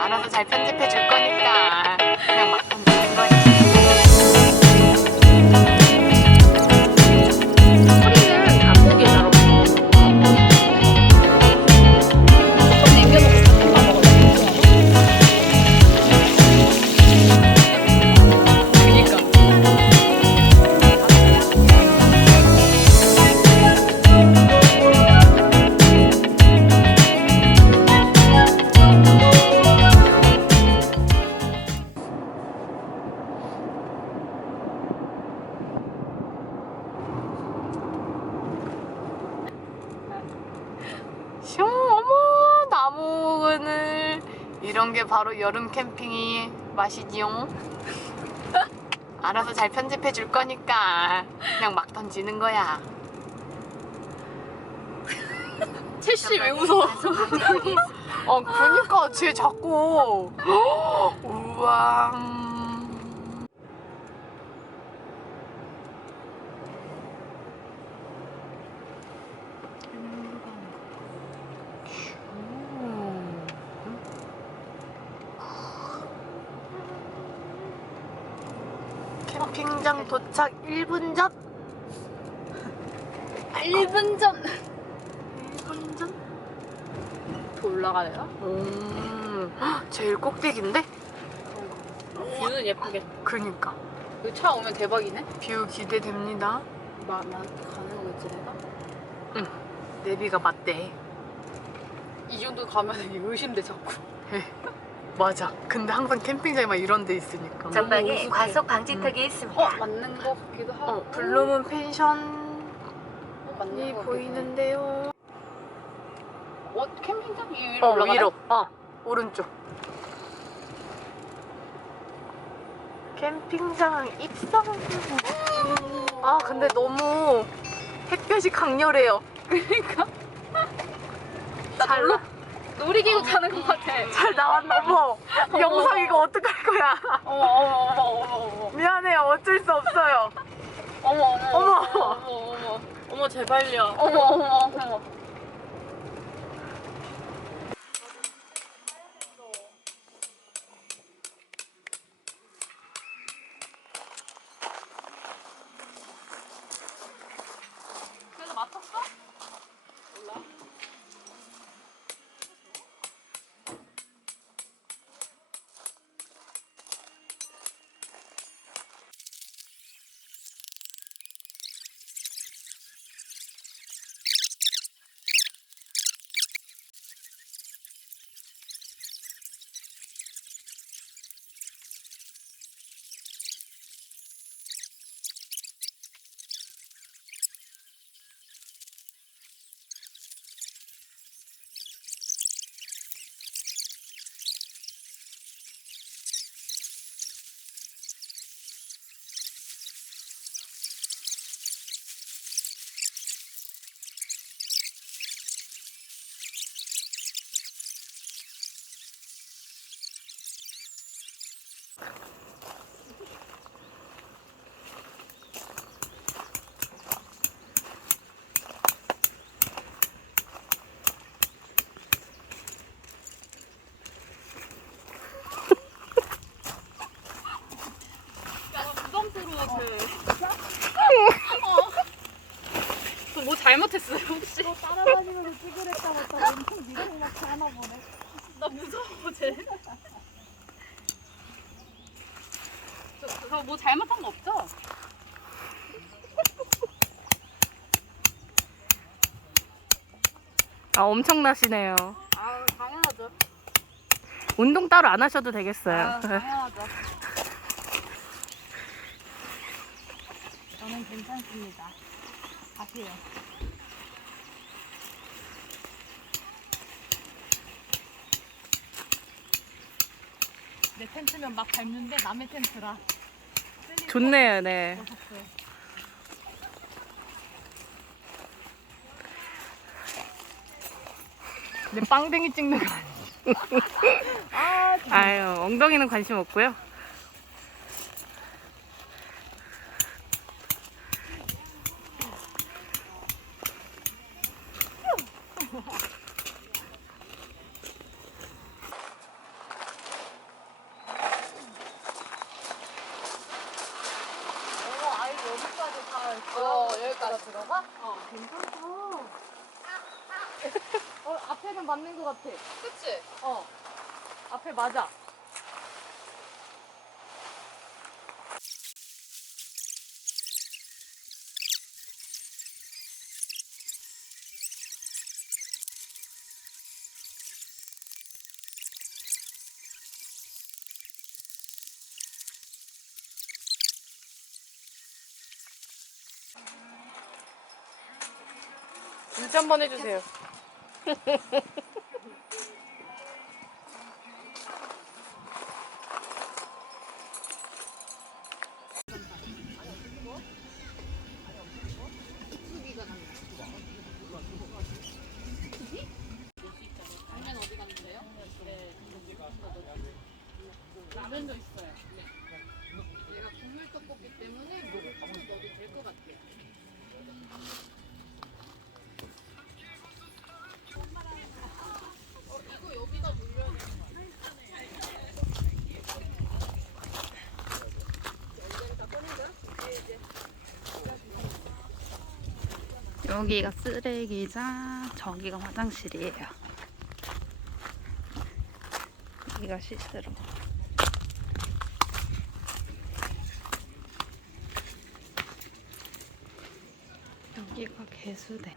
알아서 잘 편집해 줄 거니까 그냥 막 던지는 거지. 이런 게 바로 여름 캠핑이 맛이지요. 알아서 잘 편집해 줄 거니까 그냥 막 던지는 거야. 채씨 왜 웃어? 어 그러니까 쟤 자꾸 우와. 캠핑장 도착 1분 전? 1분 전. 1분 전? 더 올라가네요? 음, 헉, 제일 꼭대기인데? 뷰는 예쁘게. 그니까 여기 차 오면 대박이네? 뷰 기대됩니다. 마, 나 가는 거겠지 내가? 내비가 맞대. 이 정도 가면 의심돼 자꾸. 맞아. 근데 항상 캠핑장에만 이런 데 있으니까. 전- 전방에. 과속 방지턱이 있습니다. 어 맞는 거 같기도 하고. 어, 블루문 펜션이 어, 맞는 거 같기도 보이는데요. 해. 어 캠핑장 이 위로 어, 올라가네? 위로. 어, 오른쪽. 캠핑장 입성. 아, 근데 너무 햇볕이 강렬해요. 그러니까 잘, 놀이기구 타는 것 같아. 잘 나왔나? 어머, 영상 이거 어떡할 거야. 어머 어머 어머 어머 어머 미안해요. 어쩔 수 없어요. 어머 어머 어머. 어머 어머 어머 제발요. 어머 어머 어머 그래서 맡았어? 몰라. 뭐 잘못했어요 혹시? 따라다니면서 찍으랬다고 했다가 엄청 미래공학회 하나 보네. 나 무서워 쟤. 저뭐 잘못한 거 없죠? 아, 엄청나시네요. 아 당연하죠. 운동 따로 안 하셔도 되겠어요. 아 당연하죠. 저는 괜찮습니다. 가세요. 내 텐트면 막 밟는데 남의 텐트라. 좋네요, 네. 내 빵댕이 찍는 거 아니야? 아유, 엉덩이는 관심 없고요. 들어가? 어. 괜찮다. 아, 아. 어, 앞에는 맞는 것 같아. 그치? 어. 앞에 맞아. 진짜 한번 해주세요. 당면 어디 갔는데요? 라면도 있어요. 내가 국물 떡볶이 때문에 조금 넣어도 될 것 같아요. 여기가 쓰레기장, 저기가 화장실이에요. 여기가 시스루. 여기가 개수대.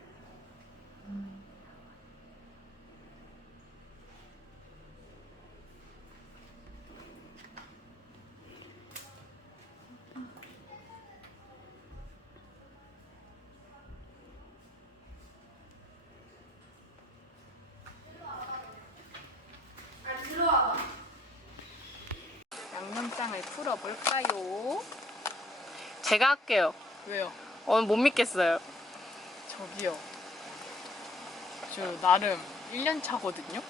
양념장을 풀어볼까요? 제가 할게요. 왜요? 어, 못 믿겠어요. 저기요. 저 나름 1년 차거든요.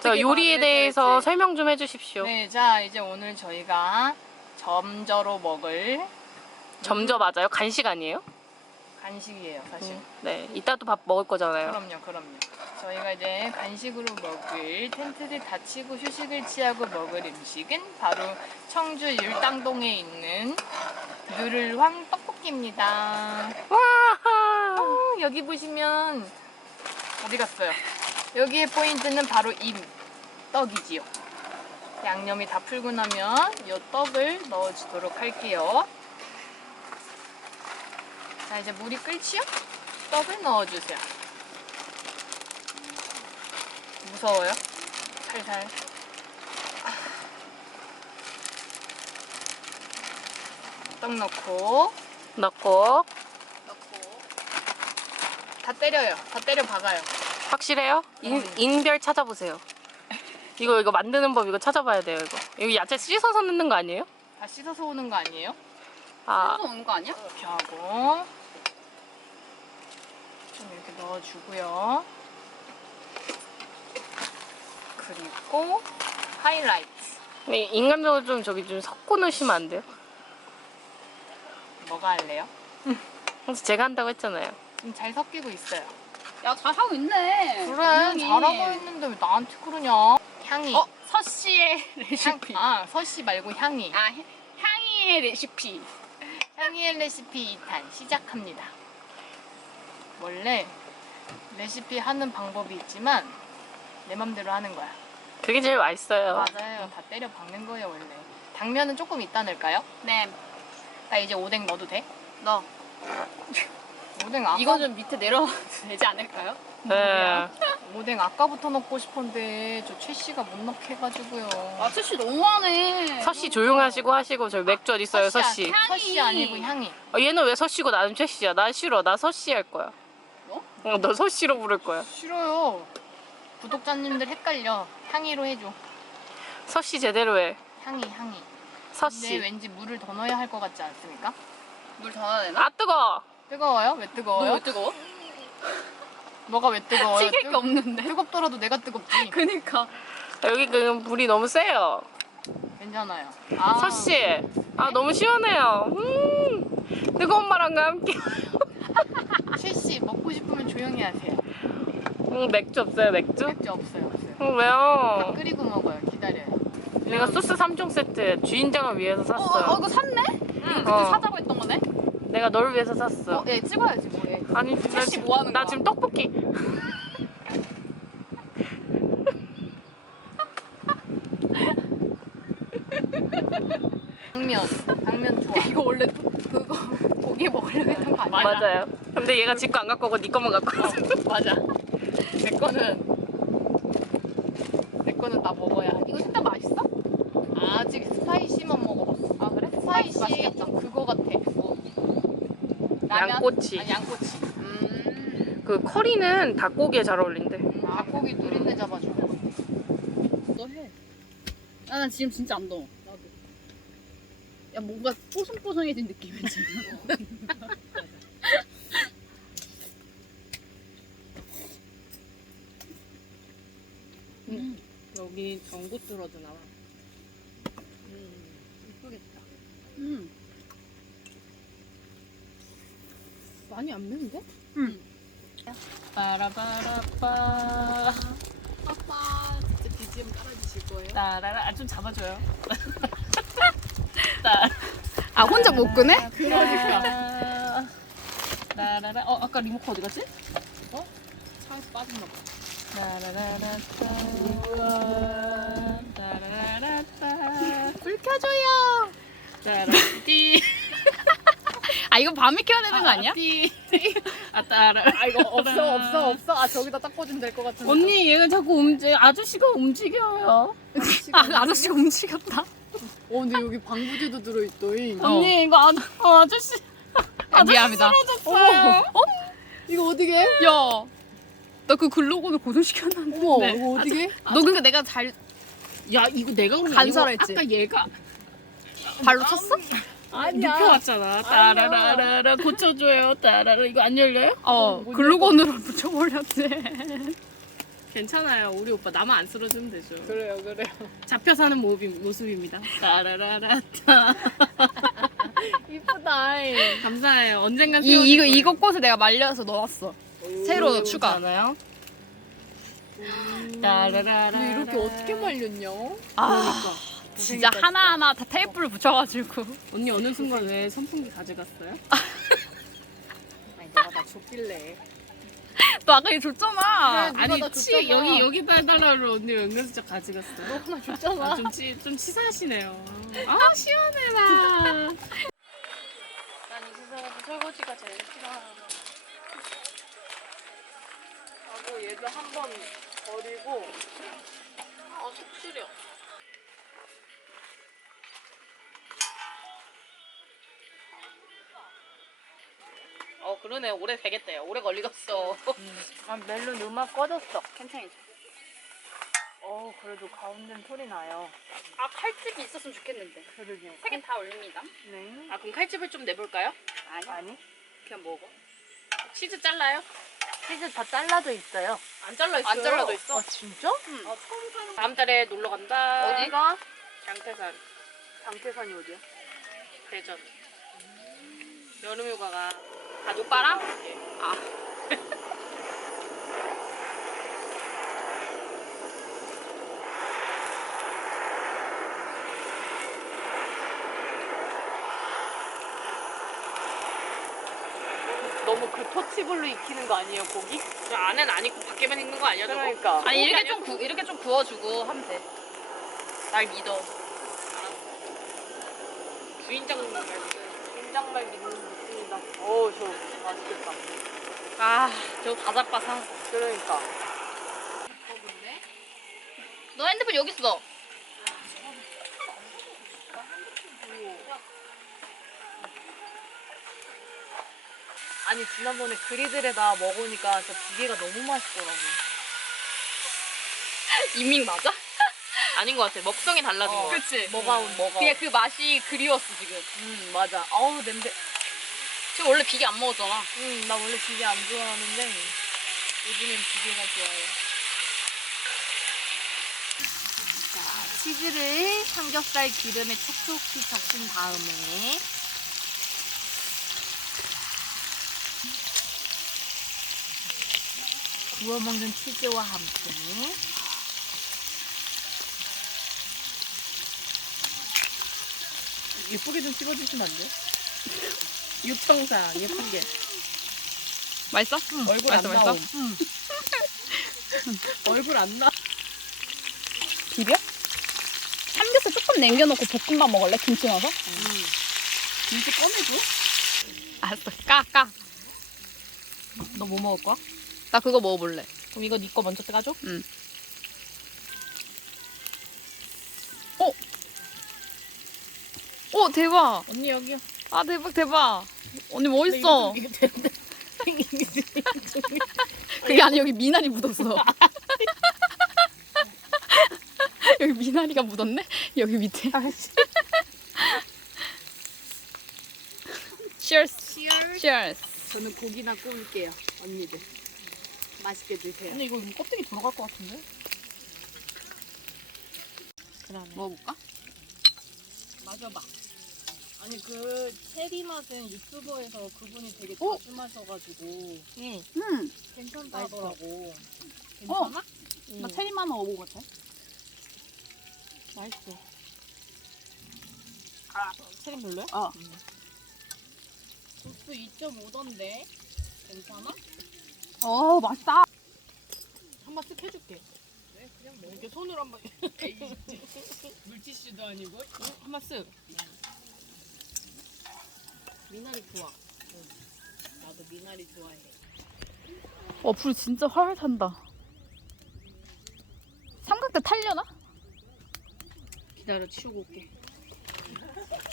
저 요리에 대해서 해야지. 설명 좀 해주십시오. 네, 자 이제 오늘 저희가 점저로 먹을 점저 맞아요? 간식 아니에요? 간식이에요, 사실. 네, 이따도 밥 먹을 거잖아요. 그럼요, 그럼요. 저희가 이제 간식으로 먹을 텐트를 다 치고 휴식을 취하고 먹을 음식은 바로 청주 율당동에 있는 누를황 떡볶이입니다. 와! 어, 여기 보시면 어디 갔어요? 여기의 포인트는 바로 이 떡이지요. 양념이 다 풀고 나면 이 떡을 넣어주도록 할게요. 자 이제 물이 끓지요? 떡을 넣어주세요. 무서워요? 살살. 아. 떡 넣고 넣고 넣고 다 때려요. 다 때려 박아요. 확실해요? 인, 음. 인별 찾아보세요. 이거 이거 만드는 법 이거 찾아봐야 돼요 이거. 이거 야채 씻어서 넣는 거 아니에요? 다 씻어서 오는 거 아니에요? 아, 씻어서 오는 거 아니야? 이렇게 하고 좀 이렇게 넣어주고요. 그리고 하이라이트 근데 인간적으로 좀 저기 좀 섞고 넣으시면 안 돼요? 뭐가 할래요? 그래서 제가 한다고 했잖아요. 좀잘 섞이고 있어요. 야 잘하고 있네. 그래 분명히. 잘하고 있는데 왜 나한테 그러냐? 향이. 어 서씨의 향, 레시피. 아 서씨 말고 향이. 아 향이의 레시피. 향이의 레시피 2탄 시작합니다. 원래 레시피 하는 방법이 있지만 내 맘대로 하는 거야. 그게 제일 맛있어요. 맞아요. 다 때려 박는 거예요 원래. 당면은 조금 이따 넣을까요? 네. 나 이제 오뎅 넣어도 돼? 너 오뎅 아까 이거 좀 밑에 내려도 되지 않을까요? 네. 오뎅 아까부터 넣고 싶은데 저 최 씨가 못 넣게 해가지고요. 아 채씨 너무하네. 서씨 조용하시고 하시고 저 맥주 어디 있어요 서씨? 향이. 서씨 아니고 향이. 어, 얘는 왜 서씨고 나는 최씨야? 나 싫어. 나 서씨 할 거야. 너? 어, 너 서씨로 부를 거야. 싫어요. 구독자님들 헷갈려. 향이로 해줘. 서씨 제대로 해. 향이 향이. 근데 서씨. 왠지 물을 더 넣어야 할 것 같지 않습니까? 물 더 넣어야 되나? 아 뜨거. 뜨거워요? 왜 뜨거워요? 너왜 뜨거워? 뭐가 왜 뜨거워요? 튀길 게 없는데. 뜨겁더라도 내가 뜨겁지. 그니까. 여기 그 물이 너무 세요. 괜찮아요. 아, 서씨. 아 너무 시원해요. 음. 뜨거운 바람과 함께. 최씨 먹고 싶으면 조용히 하세요. 음, 맥주 없어요 맥주? 맥주 없어요, 없어요. 음, 왜요? 끓이고 먹어요. 기다려요. 내가 소스 3종 세트 주인장을 위해서 어, 샀어요. 어, 이거 샀네? 응, 그때 어. 사자고 했던 거네? 내가 널 위해서 샀어. 어, 얘 찍어야지, 뭐해. 아니 나, 셋이 지- 뭐 하는 나 거야? 지금 떡볶이. 당면. 당면 좋아. 이거 원래 그거 고기 먹으려고 했던 거 아니야? 맞아요. 근데 얘가 집 거 안 갖고 오고 네 것만 갖고 왔어. 맞아. 내 거는 내 거는 나 먹어야. 이거 진짜 맛있어? 아직 스파이시만 먹어봤어. 아 그래? 스파이시 맛있겠다. 그거 같아. 뭐. 라면? 양꼬치. 아니 양꼬치. 음. 그 커리는 닭고기에 잘 어울린대. 닭고기 누린내 잡아주고. 너 해. 아, 나 지금 진짜 안 더워. 나도. 야, 뭔가 뽀송뽀송해진 느낌이야, 지금. 여기 전구 뚫어도 나와. 이쁘겠다. 음. 많이 안 매운데? 빠라바라빠. 아빠, 진짜 BGM 깔아주실 거예요? 따라라. 아, 좀 잡아줘요. 아, 혼자 못 끄네? 그러니까. 라라라. 어, 아까 리모컨 어디 갔지? 차에서 빠졌나 봐. 라라라라따. 라라라라따. 불 켜줘요! 따라띠. 아, 이거 밤에 켜야 되는 거 아니야? 띠. 아, 따라. 아, 이거 없어, 없어, 없어. 아, 저기다 딱 꽂으면 될 것 같은데. 언니, 얘가 자꾸 움직, 아저씨가 움직여요. 아, 아저씨가 움직였다. 어, 근데 여기 방부제도 들어있더잉. 언니, 이거 아, 어, 아저씨. 아, 미안합니다. 쓰러졌어요. 어? 이거 어떻게 해? 야, 나 그 글로건을 고정시켰는데. 어머, 이거 어떻게 해? 너 그러니까 내가 잘 야, 이거 내가 그런? 아니고 아까 얘가 발로 쳤어? 아니야. 눕혀왔잖아. 따라라라라 고쳐줘요. 따라라 이거 안 열려요? 어, 글로건으로 붙여버렸지. 괜찮아요. 우리 오빠 나만 안 쓰러지면 되죠. 그래요, 그래요. 잡혀 사는 모습, 모습입니다. 따라라라 따. 이쁘다. 감사해요. 언젠간 이 이거 이거 꽃을 내가 말려서 넣었어. 새로 추가. 하나요? 따라라라. 근데 이렇게 어떻게 말렸냐? 아, 진짜 하나 하나 다 테이프를 붙여가지고. 언니 어느 순간 왜 선풍기 가져갔어요? 아니, 내가 다 줬길래. 너 아까 이거 줬잖아. 그래. 아니 누가 다치 줬잖아. 여기 여기다 해달라고 언니 은근슬쩍 가져갔어. 너 하나 줬잖아. 아, 좀, 치, 좀 치사하시네요. 아, 시원해라. 난 이 세상에서 설거지가 제일 싫어 얘도 한번 버리고 아, 속 쓰려. 어, 그러네. 오래 되겠대요. 오래 걸리겠어. 아, 멜론 음악 꺼졌어. 괜찮지? 어, 그래도 가운데는 소리 나요. 아, 칼집이 있었으면 좋겠는데. 그러게요. 세 개 다 올립니다. 네. 아, 그럼 칼집을 좀 내볼까요? 아니, 아니, 그냥 먹어. 치즈 잘라요? 치즈 다 잘라져 있어요. 안 잘라 있어요. 안 잘라져 있어? 아, 진짜? 다음 달에 놀러 간다. 어디가? 양태산, 장태산이 어디야? 대전. 여름휴가가 가족빠랑? 아. 토치블로 익히는 거 아니에요, 고기? 저 안에는 안 익고 밖에만 익는 거 아니야, 저거? 그러니까. 아니, 이렇게 좀, 구, 이렇게 좀 구워주고 하면 돼. 날 믿어. 주인장 말씀. 된장말 믿는 느낌이다. 어우, 저 맛있겠다. 아, 저거 바삭바삭. 그러니까. 너 핸드폰 여기 있어. 아니, 지난번에 그리들에다 먹으니까 저 비계가 너무 맛있더라고. 이밍 맞아? 아닌 것 같아. 먹성이 달라진 어. 거. 그치? 뭐가, 뭐가. 그냥 그 맛이 그리웠어, 지금. 음, 맞아. 아우, 냄새. 지금 원래 비계 안 먹었잖아. 음, 나 원래 비계 안 좋아하는데, 요즘엔 비계가 좋아요. 치즈를 삼겹살 기름에 촉촉히 적신 다음에 구워 먹는 치즈와 함께 예쁘게 좀 찍어주시면 안 돼요? 유청상 예쁘게 맛있어? 얼굴 맛있어, 안 맛있어? 나옴 얼굴 안 나. 비벼? 삼겹살 조금 남겨놓고 볶음밥 먹을래? 김치 넣어서? 김치 꺼내줘. 알았어. 까, 까. 너 뭐 먹을 거야? 나 그거 먹어볼래. 그럼 이거 네 거 먼저 까줘. 오, 대박. 언니 여기요. 아, 대박, 대박. 언니 멋있어. 되는데. 그게 아니 여기 미나리 묻었어. 여기 미나리가 묻었네? 여기 밑에. Cheers. Cheers. 저는 고기나 구울게요, 언니들. 맛있게 드세요. 근데 이거 껍데기 돌아갈 것 같은데? 그러네. 먹어볼까? 맞아봐. 아니 그 체리 맛은 유튜버에서 그분이 되게 어? 자주 마셔가지고 응. 음. 괜찮다 하더라고. 어? 괜찮아? 나 체리만 먹어본 것 같아. 맛있어. 아, 체리 별로야? 어. 도수 2.5던데 괜찮아? 어, 맛있다. 한번 쓱 해줄게. 네, 그냥 뭐 이렇게 손으로 한번. 물티슈도 아니고 응, 한번 쓱. 미나리 좋아. 응. 나도 미나리 좋아해. 어, 불 진짜 활활 탄다. 삼각대 탈려나? 기다려 치우고 올게.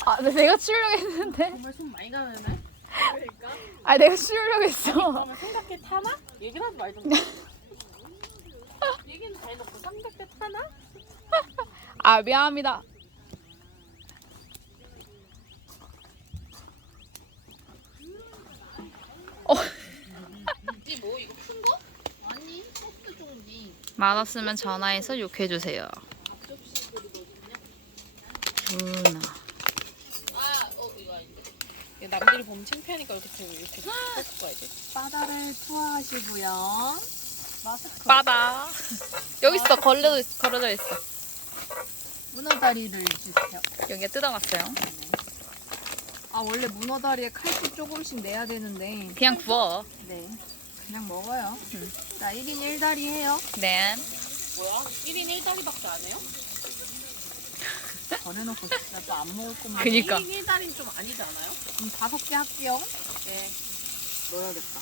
아, 네, 내가 치우려고 했는데. 정말 손 많이 가네. 그러니까. 아, 내가 치우려고 했어. 그러면 삼각대 타나? 얘기를 하지 말던가. 얘기는 다 해놓고 삼각대 타나? 아, 미안합니다. 이뭐 이거 큰 거? 아니 소스 종지. 맛없으면 전화해서 욕해주세요. 아, 어. 이거 남들이 보면 창피하니까 이렇게 들고 이렇게 꽂고 가야 돼. 바다를 투하하시고요. 바다. 여기 있어. 걸려져 있어. 걸어져 있어. 문어다리를 주세요. 여기에 뜯어놨어요. 아, 원래 문어다리에 칼집 조금씩 내야 되는데. 그냥 구워. 네. 그냥 먹어요. 자, 1인 1다리 해요. 네. 뭐야? 1인 1다리밖에 안 해요? 전해놓고 진짜 또 안 먹을 것만. 그니까. 1인 1다리는 좀 아니지 않아요? 그럼 다섯 개 할게요. 네. 넣어야겠다.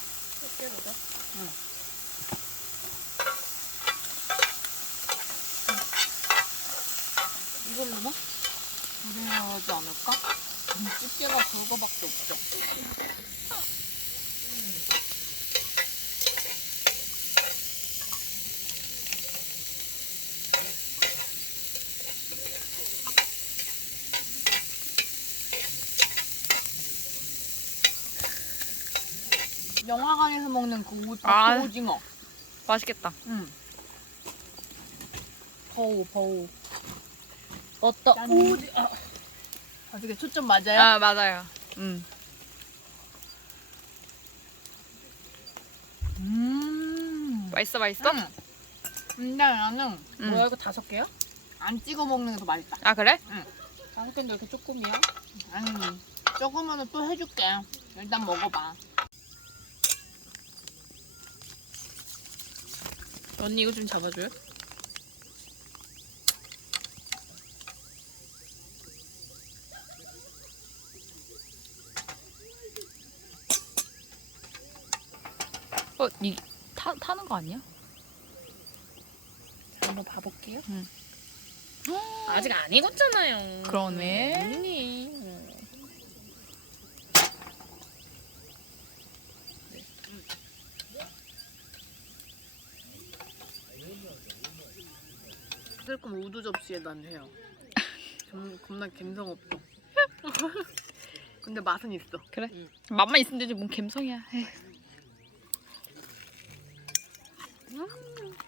이걸로나? 그래야지 않을까? 집게가 그거밖에 없죠. 영화관에서 먹는 그 오, 아. 오징어. 맛있겠다. 응. 버우, 버우. 어떠? 짠. 오지. 아, 어떻게 초점 맞아요? 아, 맞아요. 음. 음. 맛있어, 맛있어? 응. 근데 나는 음. 뭐야 이거 다섯 개야? 안 찍어 먹는 게 더 맛있다. 아, 그래? 다섯 개인데 왜 이렇게 조금이야? 아니, 조금은 또 해줄게. 일단 먹어봐. 언니 이거 좀 잡아줘요? 어, 이, 타, 타는 거 아니야? 한번 봐볼게요. 응. 아직 안 익었잖아요. 그러네. 언니. 쓸 거면 우두 접시에 난 해요. 좀 겁나 감성 없어. 근데 맛은 있어. 그래? 맛만 있으면 되지, 뭔 감성이야. 에이.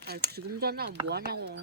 아 지금 전화 뭐 하냐고.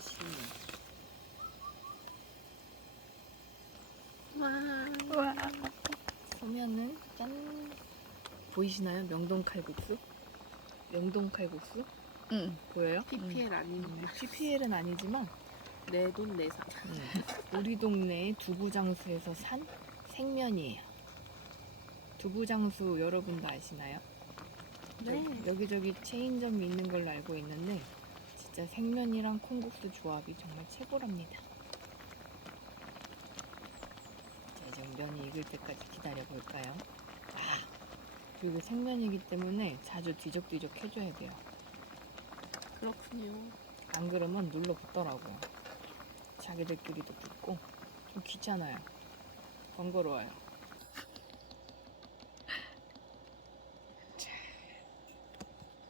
맛있네. 와. 보면은 짠 보이시나요? 명동 칼국수? 명동 칼국수? 응. 보여요? PPL 아닌 음, PPL은 아니지만 내 돈 내산. 음, 우리 동네의 두부 장수에서 산 생면이에요. 두부 장수 여러분도 아시나요? 네. 여기저기 체인점이 있는 걸로 알고 있는데 진짜 생면이랑 콩국수 조합이 정말 최고랍니다. 자, 이제 면이 익을 때까지 기다려 볼까요? 아, 그리고 생면이기 때문에 자주 뒤적뒤적 해줘야 돼요. 그렇군요. 안 그러면 눌러 붙더라고요. 자기들끼리도 붙고 좀 귀찮아요. 번거로워요. 자,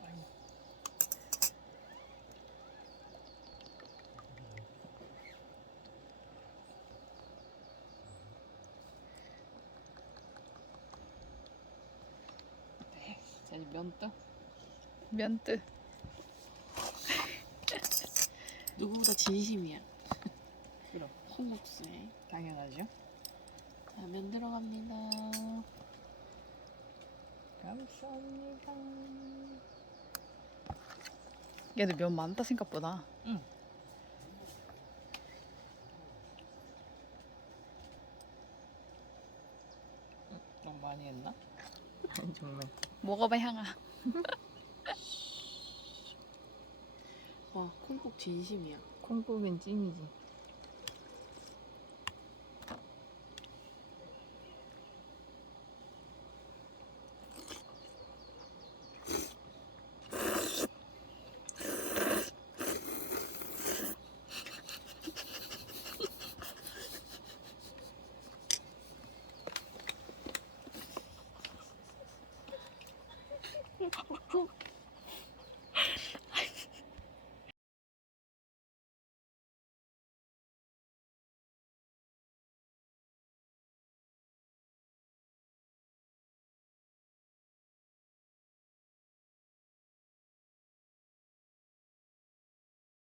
아니. 네, 자 이제 면 떠. 면뜨. 누구보다 진심이야. 그럼. 콩국수에. 당연하죠. 자, 면 들어갑니다. 감사합니다. 얘도 면 많다 생각보다. 너무 많이 했나? 정말. 먹어봐 향아. 와, 콩국 진심이야. 콩국은 찐이지.